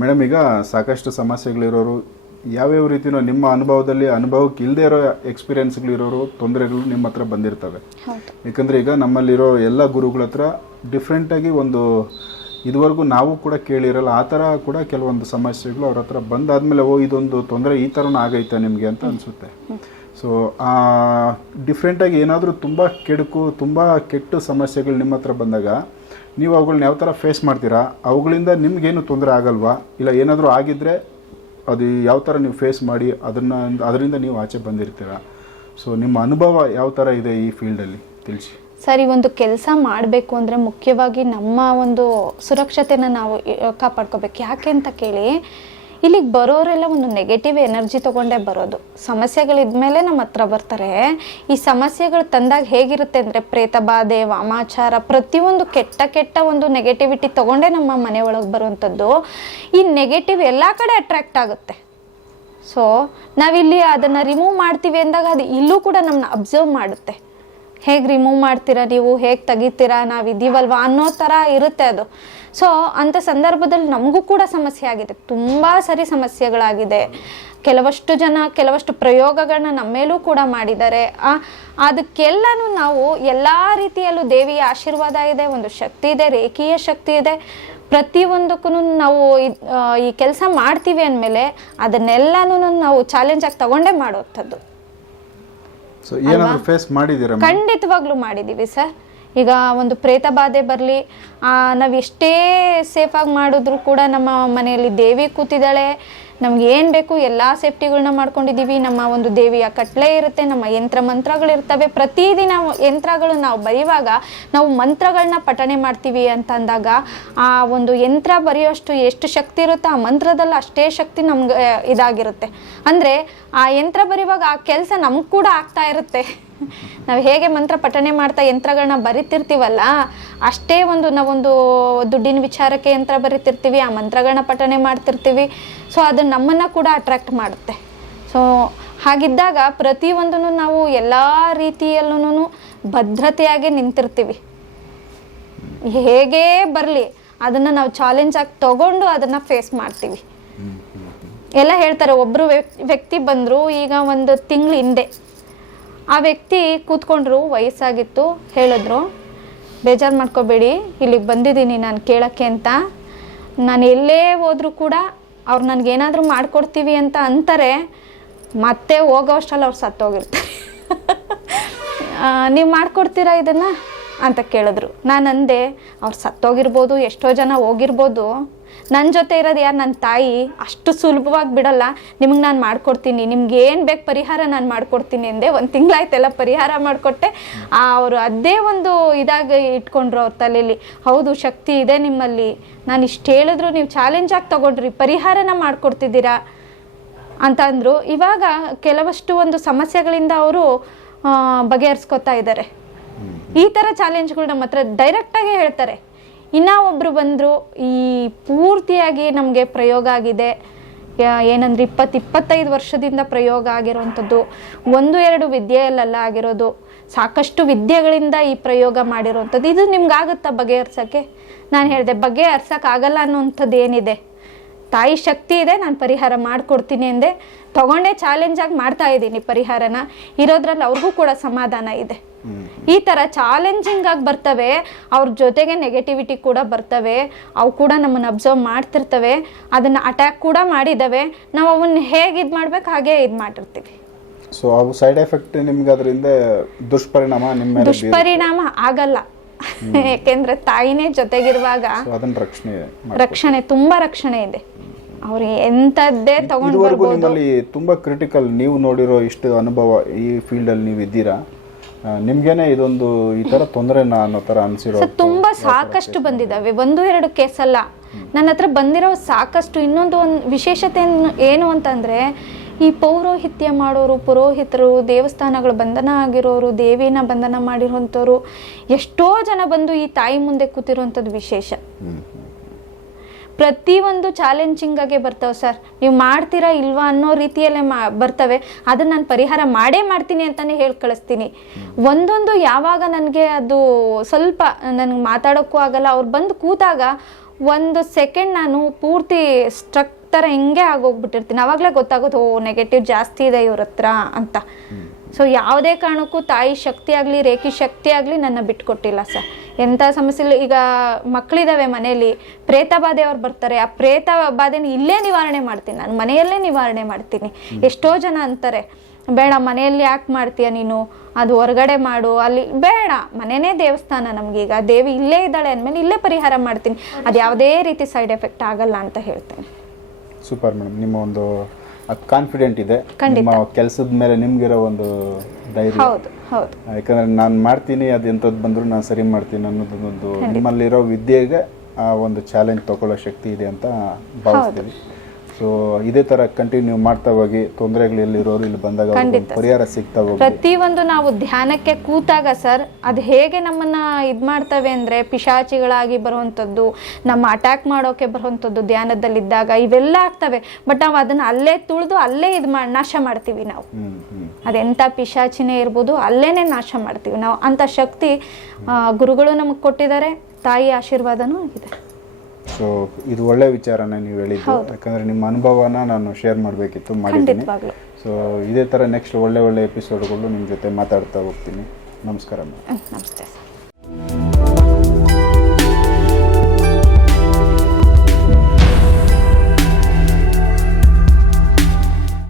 Madam ಈಗ ಸಾಕಷ್ಟು ಸಮಸ್ಯೆಗಳಿರೋರು ಯಾವ್ಯಾವ ರೀತಿನೋ ನಿಮ್ಮ ಅನುಭವದಲ್ಲಿ ಅನುಭವಕ್ಕೆ ಇಲ್ಲದೆ ಇರೋ ಎಕ್ಸ್ಪೀರಿಯನ್ಸ್ಗಳಿರೋರು ತೊಂದರೆಗಳು ನಿಮ್ಮ ಹತ್ರ ಬಂದಿರ್ತವೆ. ಯಾಕಂದರೆ ಈಗ ನಮ್ಮಲ್ಲಿರೋ ಎಲ್ಲ ಗುರುಗಳ ಹತ್ರ ಡಿಫ್ರೆಂಟಾಗಿ ಒಂದು ಇದುವರೆಗೂ ನಾವು ಕೂಡ ಕೇಳಿರಲ್ಲ ಆ ಥರ ಕೂಡ ಕೆಲವೊಂದು ಸಮಸ್ಯೆಗಳು ಅವ್ರ ಹತ್ರ ಬಂದಾದಮೇಲೆ ಓ ಇದೊಂದು ತೊಂದರೆ ಈ ಥರನೂ ಆಗೈತೆ ನಿಮಗೆ ಅಂತ ಅನಿಸುತ್ತೆ. ಸೊ ಡಿಫ್ರೆಂಟಾಗಿ ಏನಾದರೂ ತುಂಬ ಕೆಡುಕು ತುಂಬ ಕೆಟ್ಟ ಸಮಸ್ಯೆಗಳು ನಿಮ್ಮ ಹತ್ರ ಬಂದಾಗ ನೀವು ಅವುಗಳನ್ನ ಯಾವ ಥರ ಫೇಸ್ ಮಾಡ್ತೀರಾ, ಅವುಗಳಿಂದ ನಿಮಗೇನು ತೊಂದರೆ ಆಗಲ್ವಾ? ಇಲ್ಲ ಏನಾದರೂ ಆಗಿದ್ದರೆ ಅದು ಯಾವ ಥರ ನೀವು ಫೇಸ್ ಮಾಡಿ ಅದನ್ನು, ಅದರಿಂದ ನೀವು ಆಚೆ ಬಂದಿರ್ತೀರಾ? ಸೊ ನಿಮ್ಮ ಅನುಭವ ಯಾವ ಥರ ಇದೆ ಈ ಫೀಲ್ಡಲ್ಲಿ ತಿಳಿಸಿ. ಸರ್ ಒಂದು ಕೆಲಸ ಮಾಡಬೇಕು ಅಂದರೆ ಮುಖ್ಯವಾಗಿ ನಮ್ಮ ಒಂದು ಸುರಕ್ಷತೆನ ನಾವು ಕಾಪಾಡ್ಕೋಬೇಕು. ಯಾಕೆ ಅಂತ ಕೇಳಿ ಇಲ್ಲಿಗೆ ಬರೋರೆಲ್ಲ ಒಂದು ನೆಗೆಟಿವ್ ಎನರ್ಜಿ ತೊಗೊಂಡೇ ಬರೋದು. ಸಮಸ್ಯೆಗಳಿದ್ಮೇಲೆ ನಮ್ಮ ಹತ್ರ ಬರ್ತಾರೆ. ಈ ಸಮಸ್ಯೆಗಳು ತಂದಾಗ ಹೇಗಿರುತ್ತೆ ಅಂದರೆ ಪ್ರೇತ, ಬಾಧೆ, ವಾಮಾಚಾರ, ಪ್ರತಿಯೊಂದು ಕೆಟ್ಟ ಕೆಟ್ಟ ಒಂದು ನೆಗೆಟಿವಿಟಿ ತೊಗೊಂಡೇ ನಮ್ಮ ಮನೆ ಒಳಗೆ ಬರುವಂಥದ್ದು. ಈ ನೆಗೆಟಿವ್ ಎಲ್ಲ ಕಡೆ ಅಟ್ರ್ಯಾಕ್ಟ್ ಆಗುತ್ತೆ. ಸೊ ನಾವಿಲ್ಲಿ ಅದನ್ನು ರಿಮೂವ್ ಮಾಡ್ತೀವಿ ಅಂದಾಗ ಅದು ಇಲ್ಲೂ ಕೂಡ ನಮ್ಮನ್ನ ಅಬ್ಸರ್ವ್ ಮಾಡುತ್ತೆ. ಹೇಗೆ ರಿಮೂವ್ ಮಾಡ್ತೀರಾ ನೀವು, ಹೇಗೆ ತೆಗಿತೀರಾ, ನಾವು ಇದೀವಲ್ವಾ ಅನ್ನೋ ಥರ ಇರುತ್ತೆ ಅದು. ಸೊ ಅಂಥ ಸಂದರ್ಭದಲ್ಲಿ ನಮಗೂ ಕೂಡ ಸಮಸ್ಯೆ ಆಗಿದೆ. ತುಂಬ ಸರಿ ಸಮಸ್ಯೆಗಳಾಗಿದೆ. ಕೆಲವಷ್ಟು ಜನ, ಕೆಲವಷ್ಟು ಪ್ರಯೋಗಗಳನ್ನ ನಮ್ಮ ಮೇಲೂ ಕೂಡ ಮಾಡಿದ್ದಾರೆ. ಅದಕ್ಕೆಲ್ಲನೂ ನಾವು ಎಲ್ಲ ರೀತಿಯಲ್ಲೂ ದೇವಿಯ ಆಶೀರ್ವಾದ ಇದೆ, ಒಂದು ಶಕ್ತಿ ಇದೆ, ರೇಖೀಯ ಶಕ್ತಿ ಇದೆ. ಪ್ರತಿಯೊಂದಕ್ಕೂ ನಾವು ಈ ಕೆಲಸ ಮಾಡ್ತೀವಿ ಅಂದಮೇಲೆ ಅದನ್ನೆಲ್ಲನೂ ನಾವು ಚಾಲೆಂಜ್ ಆಗಿ ತಗೊಂಡೇ ಮಾಡೋವಂಥದ್ದು ಸೊ ಏನಾದರೂ ಫೇಸ್ ಮಾಡಿದ್ದೀರಾ? ಖಂಡಿತವಾಗ್ಲೂ ಮಾಡಿದ್ದೀವಿ ಸರ್ ಈಗ ಒಂದು ಪ್ರೇತ ಬಾಧೆ ಬರಲಿ ನಾವು ಎಷ್ಟೇ ಸೇಫಾಗಿ ಮಾಡಿದ್ರು ಕೂಡ ನಮ್ಮ ಮನೆಯಲ್ಲಿ ದೇವಿ ಕೂತಿದ್ದಾಳೆ. ನಮ್ಗೆ ಏನು ಬೇಕು ಎಲ್ಲ ಸೇಫ್ಟಿಗಳನ್ನ ಮಾಡ್ಕೊಂಡಿದ್ದೀವಿ ನಮ್ಮ ಒಂದು ದೇವಿಯ ಕಟ್ಲೆ ಇರುತ್ತೆ, ನಮ್ಮ ಯಂತ್ರ ಮಂತ್ರಗಳಿರ್ತವೆ ಪ್ರತಿದಿನ ಯಂತ್ರಗಳು ನಾವು ಬರೆಯುವಾಗ ನಾವು ಮಂತ್ರಗಳನ್ನ ಪಠಣೆ ಮಾಡ್ತೀವಿ ಅಂತಂದಾಗ ಆ ಒಂದು ಯಂತ್ರ ಬರೆಯೋಷ್ಟು ಎಷ್ಟು ಶಕ್ತಿ ಇರುತ್ತೋ ಆ ಮಂತ್ರದಲ್ಲಿ ಅಷ್ಟೇ ಶಕ್ತಿ ನಮ್ಗೆ ಇದಾಗಿರುತ್ತೆ. ಅಂದರೆ ಆ ಯಂತ್ರ ಬರೆಯುವಾಗ ಆ ಕೆಲಸ ನಮ್ಗೆ ಕೂಡ ಆಗ್ತಾ ಇರುತ್ತೆ. ನಾವು ಹೇಗೆ ಮಂತ್ರ ಪಠಣೆ ಮಾಡ್ತಾ ಯಂತ್ರಗಳನ್ನ ಬರಿತಿರ್ತೀವಲ್ಲ ಅಷ್ಟೇ ಒಂದು ನಾವೊಂದು ದುಡ್ಡಿನ ವಿಚಾರಕ್ಕೆ ಯಂತ್ರ ಬರಿತಿರ್ತೀವಿ ಆ ಮಂತ್ರಗಳನ್ನ ಪಠಣೆ ಮಾಡ್ತಿರ್ತೀವಿ. ಸೊ ಅದು ನಮ್ಮನ್ನು ಕೂಡ ಅಟ್ರಾಕ್ಟ್ ಮಾಡುತ್ತೆ. ಸೊ ಹಾಗಿದ್ದಾಗ ಪ್ರತಿಯೊಂದನ್ನು ನಾವು ಎಲ್ಲ ರೀತಿಯಲ್ಲೂ ಭದ್ರತೆಯಾಗಿ ನಿಂತಿರ್ತೀವಿ. ಹೇಗೇ ಬರಲಿ ಅದನ್ನು ನಾವು ಚಾಲೆಂಜ್ ಆಗಿ ತಗೊಂಡು ಅದನ್ನು ಫೇಸ್ ಮಾಡ್ತೀವಿ. ಎಲ್ಲ ಹೇಳ್ತಾರೆ ಒಬ್ಬರು ವ್ಯಕ್ತಿ ಬಂದರು ಈಗ ಒಂದು ತಿಂಗಳು ಹಿಂದೆ. ಆ ವ್ಯಕ್ತಿ ಕೂತ್ಕೊಂಡ್ರು, ವಯಸ್ಸಾಗಿತ್ತು, ಹೇಳಿದ್ರು, ಬೇಜಾರು ಮಾಡ್ಕೋಬೇಡಿ, ಇಲ್ಲಿಗೆ ಬಂದಿದ್ದೀನಿ ನಾನು ಕೇಳೋಕ್ಕೆ ಅಂತ. ನಾನು ಎಲ್ಲೇ ಹೋದರೂ ಕೂಡ ಅವ್ರು ನನಗೇನಾದರೂ ಮಾಡಿಕೊಡ್ತೀವಿ ಅಂತ ಅಂತಾರೆ, ಮತ್ತೆ ಹೋಗೋ ಅಷ್ಟರಲ್ಲಿ ಅವ್ರು ಸತ್ತೋಗಿರ್ತಾರೆ. ನೀವು ಮಾಡಿಕೊಡ್ತೀರಾ ಇದನ್ನು? ಅಂತ ಕೇಳಿದ್ರು. ನಾನು ಅಂದೆ, ಅವ್ರು ಸತ್ತೋಗಿರ್ಬೋದು, ಎಷ್ಟೋ ಜನ ಹೋಗಿರ್ಬೋದು ನನ್ನ ಜೊತೆ ಇರೋದು ಯಾರು? ನನ್ನ ತಾಯಿ. ಅಷ್ಟು ಸುಲಭವಾಗಿ ಬಿಡಲ್ಲ. ನಿಮಗೆ ನಾನು ಮಾಡ್ಕೊಡ್ತೀನಿ. ನಿಮ್ಗೆ ಏನು ಬೇಕು ಪರಿಹಾರ ನಾನು ಮಾಡ್ಕೊಡ್ತೀನಿ ಅಂದೆ ಒಂದು ತಿಂಗಳಾಯ್ತೆಲ್ಲ ಪರಿಹಾರ ಮಾಡಿಕೊಟ್ಟೆ. ಅವರು ಅದೇ ಒಂದು ಇದಾಗಿ ಇಟ್ಕೊಂಡ್ರು ಅವ್ರ ತಲೆಯಲ್ಲಿ ಹೌದು, ಶಕ್ತಿ ಇದೆ ನಿಮ್ಮಲ್ಲಿ. ನಾನು ಇಷ್ಟು ಹೇಳಿದ್ರು ನೀವು ಚಾಲೆಂಜ್ ಆಗಿ ತಗೊಂಡ್ರಿ. ಪರಿಹಾರನ ಮಾಡ್ಕೊಡ್ತಿದ್ದೀರಾ? ಅಂತ ಅಂದರು. ಇವಾಗ ಕೆಲವಷ್ಟು ಒಂದು ಸಮಸ್ಯೆಗಳಿಂದ ಅವರು ಬಗೆಹರಿಸ್ಕೊತಾ ಇದ್ದಾರೆ ಈ ಥರ ಚಾಲೆಂಜ್ಗಳು ನಮ್ಮ ಹತ್ರ ಡೈರೆಕ್ಟಾಗೇ ಹೇಳ್ತಾರೆ. ಇನ್ನೂ ಒಬ್ಬರು ಬಂದರು, ಈ ಪೂರ್ತಿಯಾಗಿ ನಮಗೆ ಪ್ರಯೋಗ ಆಗಿದೆ. ಏನಂದ್ರೆ ಇಪ್ಪತ್ತು, ಇಪ್ಪತ್ತೈದು ವರ್ಷದಿಂದ ಪ್ರಯೋಗ ಆಗಿರೋವಂಥದ್ದು, ಒಂದು, ಎರಡು ವಿದ್ಯೆಯಲ್ಲೆಲ್ಲ ಆಗಿರೋದು, ಸಾಕಷ್ಟು ವಿದ್ಯೆಗಳಿಂದ ಈ ಪ್ರಯೋಗ ಮಾಡಿರೋವಂಥದ್ದು. ಇದು ನಿಮ್ಗಾಗುತ್ತಾ ಬಗೆಹರ್ಸೋಕ್ಕೆ? ನಾನು ಹೇಳಿದೆ, ಬಗೆಹರ್ಸೋಕ್ಕಾಗಲ್ಲ ಅನ್ನುವಂಥದ್ದು ಏನಿದೆ? ತಾಯಿ ಶಕ್ತಿ ಇದೆ ನಾನು ಪರಿಹಾರ ಮಾಡಿಕೊಡ್ತೀನಿ ಎಂದೆ ತಗೊಂಡೇ ಚಾಲೆಂಜಾಗಿ ಮಾಡ್ತಾ ಇದ್ದೀನಿ ಪರಿಹಾರನ. ಇರೋದ್ರಲ್ಲಿ ಅವ್ರಿಗೂ ಕೂಡ ಸಮಾಧಾನ ಇದೆ. ಈ ಥರ ಚಾಲೆಂಜಿಂಗ್ ಆಗಿ ಬರ್ತವೆ ಅವ್ರ ಜೊತೆಗೆ ನೆಗೆಟಿವಿಟಿ ಕೂಡ ಬರ್ತವೆ ಅವು ಕೂಡ ನಮ್ಮನ್ನು ಅಬ್ಸರ್ವ್ ಮಾಡ್ತಿರ್ತವೆ ಅದನ್ನು ಅಟ್ಯಾಕ್ ಕೂಡ ಮಾಡಿದ್ದಾವೆ ನಾವು ಅವನ್ನ ಹೇಗೆ ಇದು ಮಾಡ್ಬೇಕು ಹಾಗೆ ಇದು ಮಾಡಿರ್ತೀವಿ. ಸೊ ಅವು ಸೈಡ್ ಎಫೆಕ್ಟ್ ನಿಮ್ಗೆ ಅದರಿಂದ ದುಷ್ಪರಿಣಾಮ ನಿಮ್ಮ ದುಷ್ಪರಿಣಾಮ ಆಗಲ್ಲ. ಯಾಕೆಂದ್ರೆ ತಾಯಿನೇ ಜೊತೆಗಿರುವಾಗ ರಕ್ಷಣೆ ರಕ್ಷಣೆ ತುಂಬಾ ರಕ್ಷಣೆ ಇದೆ. ಅವ್ರು ಎಂಥದ್ದೇ ತಗೊಂಡ್ಬರ್ಬೋದು ಇದುವರೆಗೂ ನಿಮ್ಮಲ್ಲಿ ತುಂಬಾ ಕ್ರಿಟಿಕಲ್ ನೀವು ನೋಡಿರೋ ಇಷ್ಟು ಅನುಭವ ಈ ಫೀಲ್ಡ್ ಅಲ್ಲಿ ನೀವು ಇದ್ದೀರಾ? ನಿಮ್ಗೇನೆ ಇದೊಂದು ಈ ತರ ತೊಂದರೆನ ಅನ್ನೋ ತರ ಅನ್ಸಿರೋ ಸರ್ ತುಂಬಾ ಸಾಕಷ್ಟು ಬಂದಿದ್ದಾವೆ ಒಂದು ಎರಡು ಕೇಸ್ ಅಲ್ಲ. ನನ್ನ ಹತ್ರ ಬಂದಿರೋ ಸಾಕಷ್ಟು ಇನ್ನೊಂದು ಒಂದು ವಿಶೇಷತೆ ಏನ್- ಏನು ಅಂತಂದ್ರೆ ಈ ಪೌರೋಹಿತ್ಯ ಮಾಡೋರು ಪುರೋಹಿತರು ದೇವಸ್ಥಾನಗಳು ಬಂಧನ ಆಗಿರೋರು ದೇವಿನ ಬಂಧನ ಮಾಡಿರುವಂಥವ್ರು ಎಷ್ಟೋ ಜನ ಬಂದು ಈ ತಾಯಿ ಮುಂದೆ ಕೂತಿರುವಂಥದ್ದು ವಿಶೇಷ. ಪ್ರತಿಯೊಂದು ಚಾಲೆಂಜಿಂಗಾಗೆ ಬರ್ತವೆ ಸರ್ ನೀವು ಮಾಡ್ತೀರಾ ಇಲ್ವಾ ಅನ್ನೋ ರೀತಿಯಲ್ಲೇ ಮಾ, ಬರ್ತವೆ. ಅದನ್ನ ನಾನು ಪರಿಹಾರ ಮಾಡೇ ಮಾಡ್ತೀನಿ ಅಂತಾನೆ ಹೇಳಿ ಕಳಿಸ್ತೀನಿ. ಒಂದೊಂದು ಯಾವಾಗ ನನಗೆ ಅದು ಸ್ವಲ್ಪ ನನಗೆ ಮಾತಾಡೋಕ್ಕೂ ಆಗಲ್ಲ, ಅವ್ರು ಬಂದು ಕೂತಾಗ ಒಂದು ಸೆಕೆಂಡ್ ನಾನು ಪೂರ್ತಿ ಸ್ಟ್ರಕ್ ಥರ ಹಿಂಗೆ ಆಗೋಗ್ಬಿಟ್ಟಿರ್ತೀನಿ. ಅವಾಗಲೇ ಗೊತ್ತಾಗೋದು, ಓ ನೆಗೆಟಿವ್ ಜಾಸ್ತಿ ಇದೆ ಇವ್ರ ಹತ್ರ ಅಂತ. ಸೊ ಯಾವುದೇ ಕಾರಣಕ್ಕೂ ತಾಯಿ ಶಕ್ತಿ ಆಗಲಿ ರೇಖಿ ಶಕ್ತಿ ಆಗಲಿ ನನ್ನ ಬಿಟ್ಕೊಟ್ಟಿಲ್ಲ ಸರ್ ಎಂಥ ಸಮಸ್ಯೆ ಈಗ ಮಕ್ಕಳಿದ್ದಾವೆ ಮನೆಯಲ್ಲಿ. ಪ್ರೇತ ಬಾಧೆಯವ್ರು ಬರ್ತಾರೆ. ಆ ಪ್ರೇತ ಬಾಧೆನ ಇಲ್ಲೇ ನಿವಾರಣೆ ಮಾಡ್ತೀನಿ. ನಾನು ಮನೆಯಲ್ಲೇ ನಿವಾರಣೆ ಮಾಡ್ತೀನಿ. ಎಷ್ಟೋ ಜನ ಅಂತಾರೆ ಬೇಡ ಮನೆಯಲ್ಲಿ ಯಾಕೆ ಮಾಡ್ತೀಯ ನೀನು? ಅದು ಹೊರಗಡೆ ಮಾಡು. ಅಲ್ಲಿ ಬೇಡ. ಮನೆನೇ ದೇವಸ್ಥಾನ ನಮಗೀಗ ದೇವಿ ಇಲ್ಲೇ ಇದ್ದಾಳೆ ಅಂದಮೇಲೆ ಇಲ್ಲೇ ಪರಿಹಾರ ಮಾಡ್ತೀನಿ. ಅದು ಯಾವುದೇ ರೀತಿ ಸೈಡ್ ಎಫೆಕ್ಟ್ ಆಗಲ್ಲ ಅಂತ ಹೇಳ್ತೇನೆ. Super madam. ನಿಮ್ಮ ಒಂದು ಕಾನ್ಫಿಡೆಂಟ್ ಇದೆ. ನಿಮ್ಮ ಕೆಲಸದ ಮೇಲೆ ನಿಮ್ಗಿರೋ ಒಂದು ಧೈರ್ಯ. ಹೌದು ಹೌದು. ಯಾಕಂದ್ರೆ ನಾನು ಮಾಡ್ತೀನಿ ಅದು ಎಂಥದ್ದು ಬಂದರೂ ನಾನು ಸರಿ ಮಾಡ್ತೀನಿ ಅನ್ನೋದೊಂದು ನಿಮ್ಮಲ್ಲಿರೋ ವಿದ್ಯೆಗೆ ಆ ಒಂದು ಚಾಲೆಂಜ್ ತಗೊಳ್ಳೋ ಶಕ್ತಿ ಇದೆ ಅಂತ ಭಾವಿಸ್ತೀವಿ. ಸೊ ಇದೇ ತರ ಕಂಟಿನ್ಯೂ ಮಾಡ್ತಾ ಹೋಗಿ ಇಲ್ಲಿ ಬಂದಾಗ ಖಂಡಿತ. ಪರಿಹಾರ ಸಿಗ್ತಾ ಹೋಗಿ. ಪ್ರತಿಯೊಂದು ನಾವು ಧ್ಯಾನಕ್ಕೆ ಕೂತಾಗ ಸರ್ ಅದು ಹೇಗೆ ನಮ್ಮನ್ನ ಇದು ಮಾಡ್ತವೆ ಅಂದ್ರೆ ಪಿಶಾಚಿಗಳಾಗಿ ಬರುವಂಥದ್ದು ನಮ್ಮ ಅಟ್ಯಾಕ್ ಮಾಡೋಕೆ ಬರುವಂಥದ್ದು ಧ್ಯಾನದಲ್ಲಿದ್ದಾಗ ಇವೆಲ್ಲ ಆಗ್ತವೆ. ಬಟ್ ನಾವು ಅದನ್ನ ಅಲ್ಲೇ ತುಳಿದು ಅಲ್ಲೇ ಇದು ಮಾಡಿ ನಾಶ ಮಾಡ್ತೀವಿ ನಾವು. ಹ್ಮ್ ಹ್ಮ್. ಅದೆಂಥ ಪಿಶಾಚಿನೇ ಇರ್ಬೋದು ಅಲ್ಲೇನೆ ನಾಶ ಮಾಡ್ತೀವಿ ನಾವು. ಅಂಥ ಶಕ್ತಿ ಆ, ಗುರುಗಳು ನಮಗೆ ಕೊಟ್ಟಿದ್ದಾರೆ. ತಾಯಿ ಆಶೀರ್ವಾದನೂ ಇದೆ ಸೊ ಇದು ಒಳ್ಳೆ ವಿಚಾರನೇ ನೀವು ಹೇಳಿದ್ದು. ಯಾಕಂದ್ರೆ ನಿಮ್ಮ ಅನುಭವನ ನಾನು ಶೇರ್ ಮಾಡಬೇಕಿತ್ತು ಮಾಡಿದ್ದೀನಿ. ಖಂಡಿತವಾಗ್ಲೂ. ಸೊ ಇದೇ ಥರ ನೆಕ್ಸ್ಟ್ ಒಳ್ಳೆ ಒಳ್ಳೆ ಎಪಿಸೋಡ್ಗಳು ನಿಮ್ಮ ಜೊತೆ ಮಾತಾಡ್ತಾ ಹೋಗ್ತೀನಿ. ನಮಸ್ಕಾರ ಮೇಡಮ್ ನಮಸ್ತೆ ಸರ್.